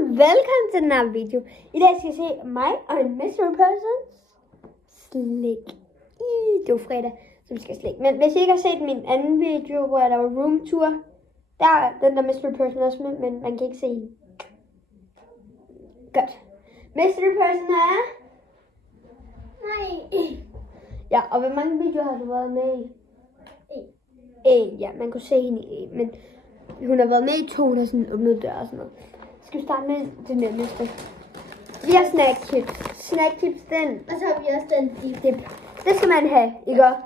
velkommen til den her video. I dag skal I se mig og en mystery person slik. Det var fredag, så vi skal slik. Men hvis I ikke har set min anden video, hvor der var roomtour, der er den der mystery person også med, men man kan ikke se hende. Godt. Mystery person er... Nej. Ja, og hvor mange videoer har du været med i? En. Ja, man kunne se hende i en, men hun har været med i 2, der sådan åbnet dør og sådan noget. Skal vi starte med det nemmeste? Vi har snackchips. Snackchips, den... Og så har vi også den dip. Det skal man have, ikke også?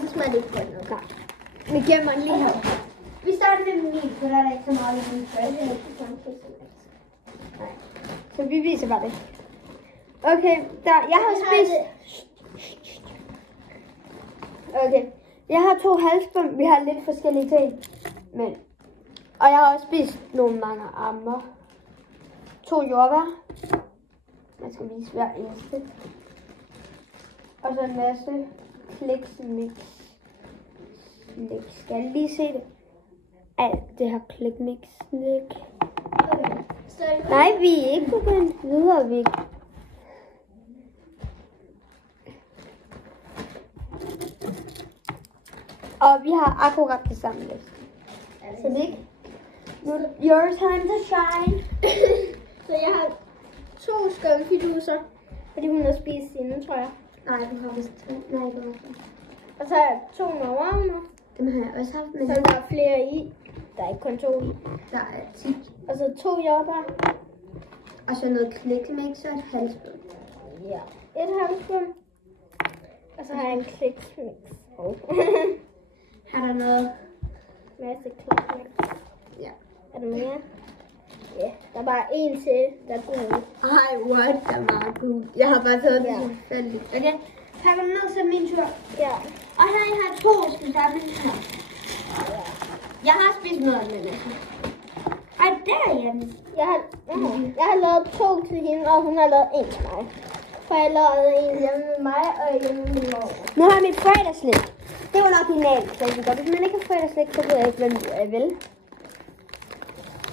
Den smager ikke godt nok. Nej. Vi gemmer den lige her. Vi starter med min, for der er ikke så meget i min første. Nej. Så vi viser bare det. Okay, jeg har spist... Okay. Jeg har 2 halsbånd. Vi har lidt forskellige ting. Men... Og jeg har også spist nogle mange ammer. 2 jordbær. Jeg skal vise hver eneste. Og så en masse kliksmix. Skal jeg lige se det? Alt det her klikmix. Okay. Nej, vi er ikke begyndt videre, vi. Og vi har akkurat det samme lidt. Så det ikke? Your time to shine. Så jeg har 2 skumfiduser, fordi hun har spist inden, tror jeg. Nej, du har vist 3. Nej, du har 3. Og så har jeg 2 marmorner. Dem har jeg også haft, men Så der er flere i. Der er ikke kun 2 i. der er 10. Og så 2 jordbær. Og så noget klikmix og et halsbånd. Ja. Et halvspund. Og så har jeg en klikmix. Her er der noget. Masse klikmix. Ja. Er der mere? Ja, der er bare en til, der er god. Ej, what? Der er meget god. Jeg har bare taget det Ja. tilfældigt. Okay, pakker du ned, så er min tur. Ja. Og her har jeg 2, skal vi starte med den her. Jeg har spist noget af den. Ej, der er Jens. Jeg har lavet 2 til hende, og hun har lavet 1 til mig. For jeg lavede en hjemme med mig, og en hjemme med min mor. Nu har jeg mit fredagslik. Det var nok originalt, så godt. Hvis man ikke har fredagslik, så ved jeg ikke, hvem jeg vil.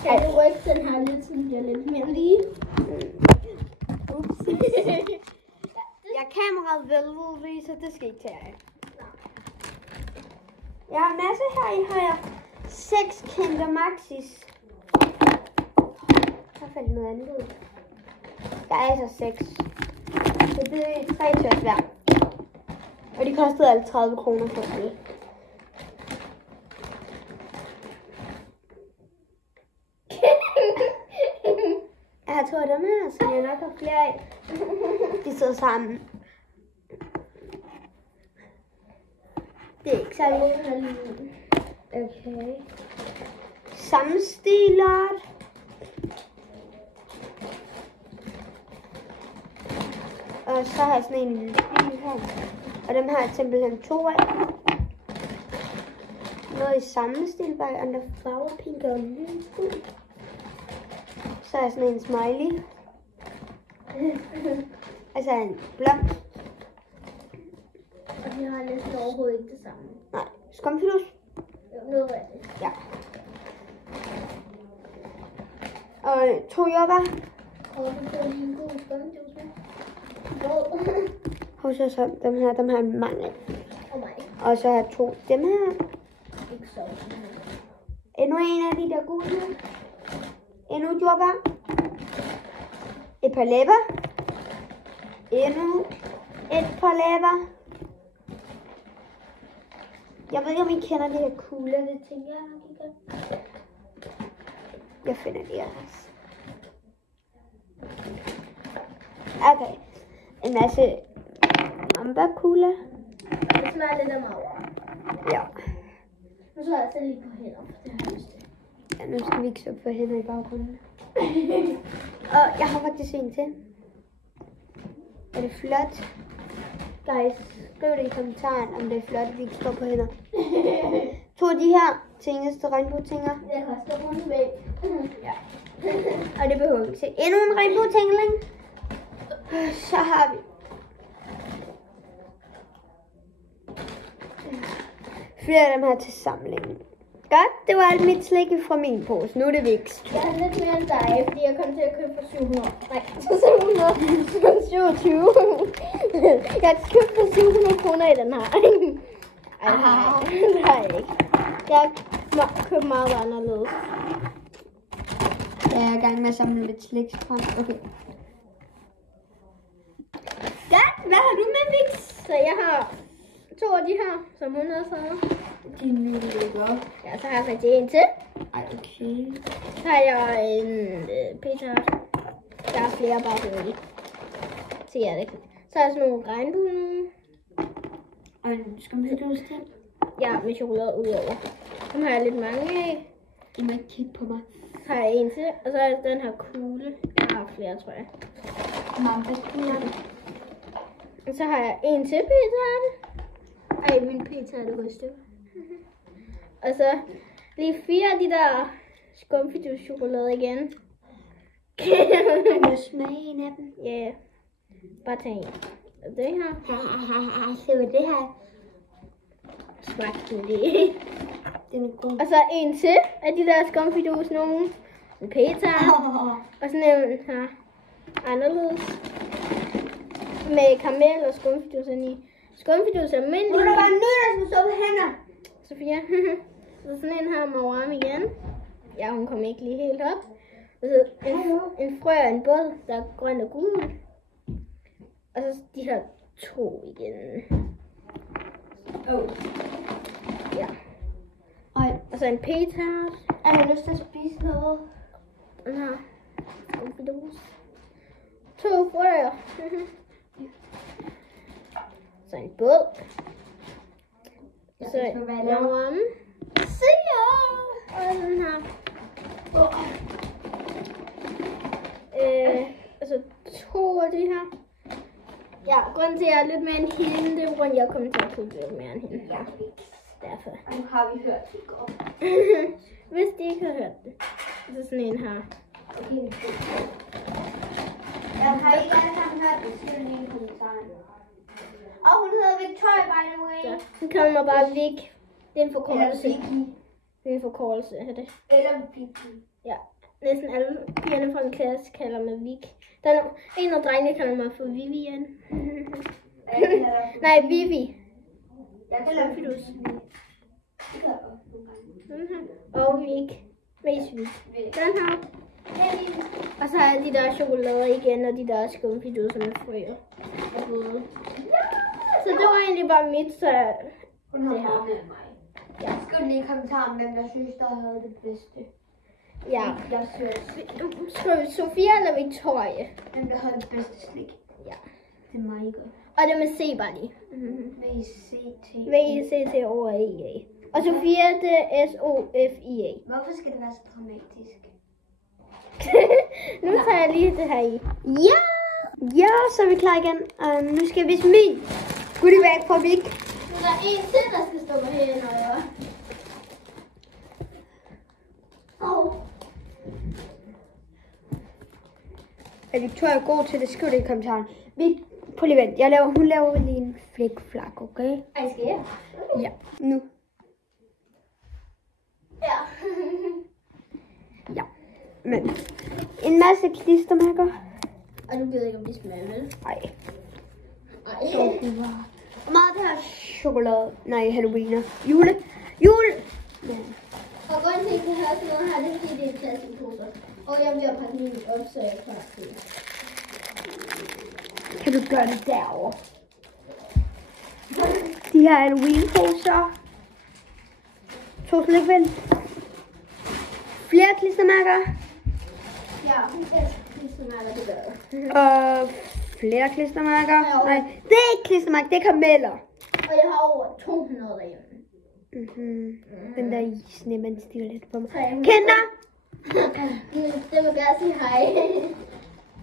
Kan du rykke den her lidt, så den bliver lidt mere lige? Ups. Jeg er kameraet velvede, så det skal ikke tage af. Jeg har en masse her i. Har jeg 6 Kinder Maxis. Der faldt noget andet ud. Der er altså 6. Så det er 3 tørs hver. Og de kostede alle 30 kroner for alle. Jeg har 2 af dem her, så jeg nok har flere af. De sidder sammen. Det er ikke særlig okay. Sammenstilet. Og så har jeg sådan en lille bil her. Og dem har jeg simpelthen 2 af. Noget i samme stil, bare under flower pink og lysgul. Så har jeg sådan en smiley. Altså en blomst. Og de har næsten overhovedet ikke det samme. Nej, skumfidus. Noget af det. Ja. Og 2 jordbær. Og så får lige en god skumjuice med. Rød. Og så dem har jeg mange af. Og mig. Og så har jeg 2 dem her. Ikke så. Endnu en af de der gode her. Endnu jordbær. Et par læber. Endnu et par læber. Jeg ved ikke, om I kender de her kugler. Det tænker jeg nok ikke. Jeg finder de også. Okay. En masse mamba-kugler. Det smager lidt af maver. Ja. Nu så jeg selv lige på hænder. Det har jeg lyst til. Ja, nu skal vi ikke så på hænder i baggrunden. Og jeg har faktisk en til. Er det flot? Guys, skriv det i kommentaren, om det er flot, at vi ikke står på hænder. 2 af de her tingeste regnbue-tinger. Det koster rundt væk. Ja. Og det behøver vi ikke se. Endnu en regnbue-tingling. Så har vi 4 af dem her til samlingen. Godt, det var alt mit slik fra min pose. Nu er det Vicks. Jeg har lidt mere end dig, fordi jeg kom til at købe for 700. Nej, 727. Jeg købte for 700 kroner i den her. Ej, nej, det har jeg ikke. Jeg købte meget anderledes. Jeg er i gang med at samle lidt slik frem. Okay. Godt, hvad har du med, Vicks? Så jeg har 2 af de her, som hun har taget. De nyheder. Ja, så har jeg faktisk en til. Ej, okay. Så har jeg en Peter. Der er flere bare hurtigt. Så ja, det. Så har jeg sådan nogle regnbue. Og en skumfidursting. Ja, med chokolade udover. Dem har jeg lidt mange af. I må ikke kigge på mig. Så har jeg en til, og så er der den her kugle. Jeg har flere, tror jeg. Og så har jeg en til Peter. Ej, min Peter er det gået i stykker. Og så lige 4 af de der skumfidus-chokolade igen. Kan du smage en af dem? Ja, yeah. Bare tag en. Og det her. Se hvad det her. Smagte det. Den er god. Og så en til af de der skumfidus nogen. En Peter. Og sådan en her. Anderledes. Med karamel og skumfidus ind i. Skumfidus er almindelig. Nu er der bare en nød, der skal stå på hænder. Sofia. Så sådan en her med varme igen. Ja, hun kom ikke lige helt op. Og så en frø og en båd, der er grøn og gul. Og så de her 2 igen. Ja. Ej, Og så en Peter. jeg har lyst til at spise noget. Den her. Skumfidus. 2 frøer. Så en båd. Så en varme. Se jer! Og den her. Altså 2 af de her. Ja, grunden til at jeg er lidt mere end hende, det er grund, jeg kommer til at købe lidt mere end hende. Ja, Derfor. nu har vi hørt det godt. Hvis de ikke har hørt det. Så sådan en her. Okay. Jeg har ikke alle sammen hørt det, skriv lige en kommentar. Og hun hedder Victoria, by the way. Så hun kalder mig bare Vic. Det er en forkortelse. Eller Vicky. Det er en forkortelse af det. Eller Vicky. Ja, næsten alle pigerne fra en klasse kalder mig Vic. Der er en af drengene kalder mig for Vivian. Nej, Vivi. Jeg kalder Fidus. den her. Og Vic. Mest Vic. Den her. Og så er de der chokolader igen, og de der skumfidusser med frøer. Så det var egentlig bare mit, så Hun har det her. med mig. Jeg skriv lige i kommentaren, hvem der synes, der havde det bedste. Ja. Jeg synes, Skriv Sofia eller Victoria? hvem der havde det bedste slik. Ja. Det er mig godt. Og det med C bare lige. V-C-T. V-I-C-T-O-R-I-A. Og Sofia, det er S-O-F-I-A. Hvorfor skal det være så dramatisk? Nu tager jeg lige det her i. Ja! Ja, så er vi klar igen. Nu skal vi min goodie bag fra Vic. Så der er en til, der skal stå på hænden, og Er Victoria god til det? Skriv det i kommentaren. Vic, prøv lige vent. Hun laver lige en flækflak, okay? Ej, skal jeg? Ja, nu. Ja. Ja. Men en masse klistermærker. Og du ved ikke, om de smager, vel? Ej. Ej. Og meget det her chokolade. Nej, Halloween. Jule. Og grunden til, at jeg har sådan noget her, det er fordi, det er plastikposer. Og jeg bliver pakket min op, så jeg kan se. Kan du gøre det derovre? De her Halloween-poser. 2 slikvind. Flere klistermærker. Ja, det smager det gør. Og flere klistermærker. Nej, det er ikke klistermærker, det er karameller. Og jeg har over 200 derhjemme. Den der isen, man stiger lidt på mig. Hej. Kinder! Det vil gerne sige hej.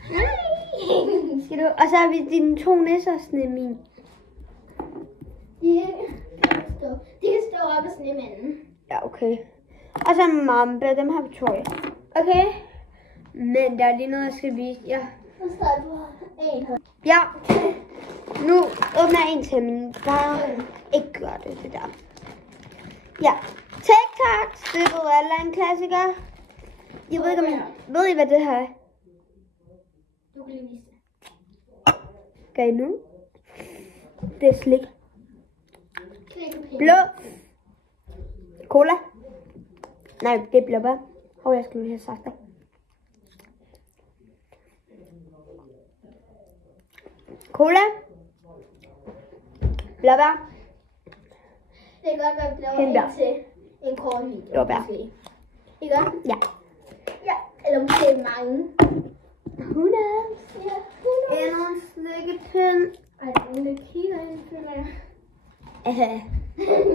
Hej! Skal du? Og så har vi dine 2 nisser, Snemin. De kan stå op af snemanden. Ja, okay. Og så Mambe, dem har Victoria. Okay? Men der er lige noget, jeg skal vise jer. Så står du en. Ja. Nu åbner jeg en til, men bare ikke gør det der. Ja, TikToks, det ved alle er en klassiker. Jeg ved ikke, om ved I, hvad det her er? Du kan lige vise det. Gør I nu? Det er slik. Slikkepind. Blå. Cola. Nej, det er blåbær. Hov, jeg skulle lige have sagt det. Cola. Blåbær. Det kan godt være, at det Hindbær. var til en kort video. Blåbær. måske. Ikke godt? Ja. Ja, eller måske mange. 100. Ja, Endnu en slikkepind. ej, den der kigger ind, føler jeg.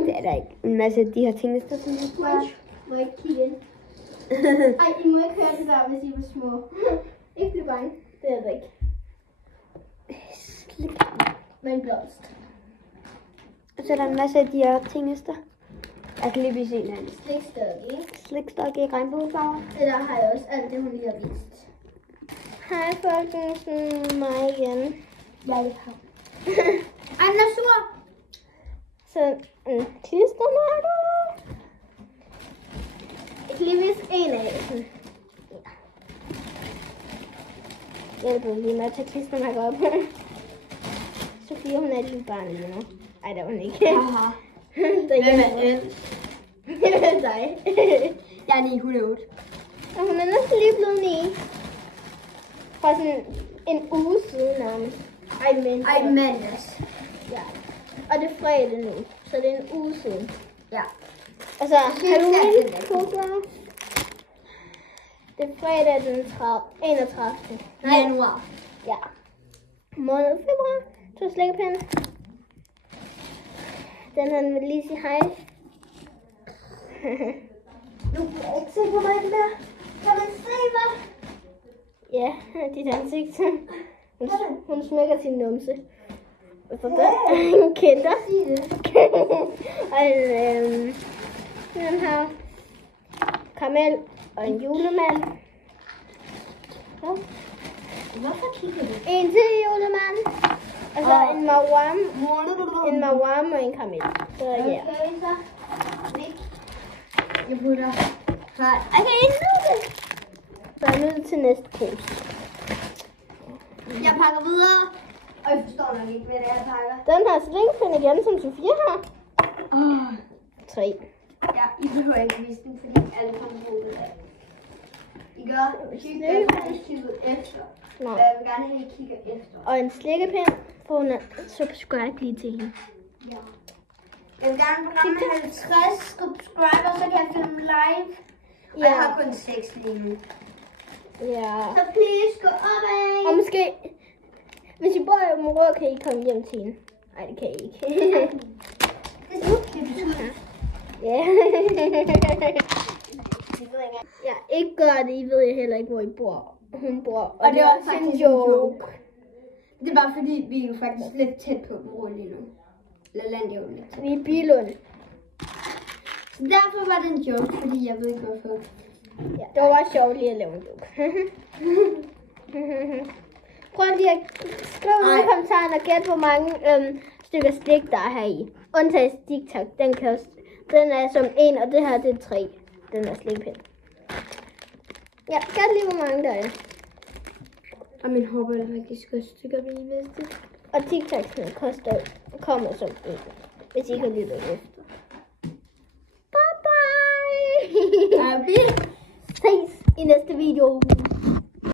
Det er der ikke. En masse af de her ting, der sådan lidt smart. Må jeg ikke kigge ind? Ej, I må ikke høre det der, hvis I var små. Ikke blive bange. Det er det ikke. Slik. Men blomst. Og så er der en masse af de her ting, der. Jeg kan lige vise en af dem. Slikstadig. Slikstok i regnbuefarver. Det der har jeg også alt det, hun lige har vist. Hej folkens, mig igen. Jeg har. Ej, den er sur. Så en klistermærker. Jeg kan lige vise en af dem. Jeg hjælper lige med at tage klistermærker op. Sofie, hun er et lille barn lige nu. Ej, der var hun ikke. Haha. Hvem er det? Det er dig. Jeg er 908. Og hun er næsten lige blevet 9. Fra sådan en uge siden nærmest. Ej, mandags. Ja. Og det er fredag nu, så det er en uge siden. Ja. Og så Det er Halloween sandt, program. Det er fredag den 31. Januar. Ja. Måned februar. 2 slikkepinde. Den her vil lige sige hej. Du kan ikke se på mig mere. Kan man se mig? Ja, dit ansigt. Hun smækker sin numse. Og så der en kinder. Sig det. Og den her karamel og en julemand. Ja. Hvorfor kigger du? En til julemand. Og så en mawam. En mawam og en karamel. Så ja. Okay, så. Jeg putter. Så. Okay, nu det. Så er jeg nødt til næste pose. Jeg pakker videre. Og jeg forstår nok ikke, hvad det er, jeg pakker. Den her slinkpind igen, som Sofie har. 3. Ja, I behøver ikke vise den, fordi alle kommer på ud af. I gør kigget efter. Nå. Og jeg vil gerne have, at I kigger efter. Og en slikkepind, for hun er subscribe lige til hende. Ja. Jeg vil gerne ramme 50 subscribers, så kan jeg filme live. Og jeg har kun 6 lige nu. Ja. Så please gå opad. Og måske, hvis I bor i Området, kan I komme hjem til hende. Nej, det kan I ikke. Det er okay. Ja. Ja, ikke gør det. I ved jo heller ikke, hvor I bor. Hun bor. Og det er også en faktisk joke. Det er bare fordi, vi er jo faktisk lidt tæt på den lige nu. Laland er jo lidt tæt. Vi er i Billund. Så derfor var det en joke, fordi jeg ved ikke hvorfor. Ja, det var bare sjovt lige at lave en joke. Prøv lige at skrive i kommentarerne og gæt, hvor mange stykker slik, der er her i. Undtagen TikTok, den er som 1, og det her det er 3. Den er slikpind. Ja, gæt lige, hvor mange der er. Og min håber er faktisk også stykker, vi vidste. Og TikTok'en kommer som 1, hvis I kan lytte efter. Bye bye! Bye. Ses i næste video.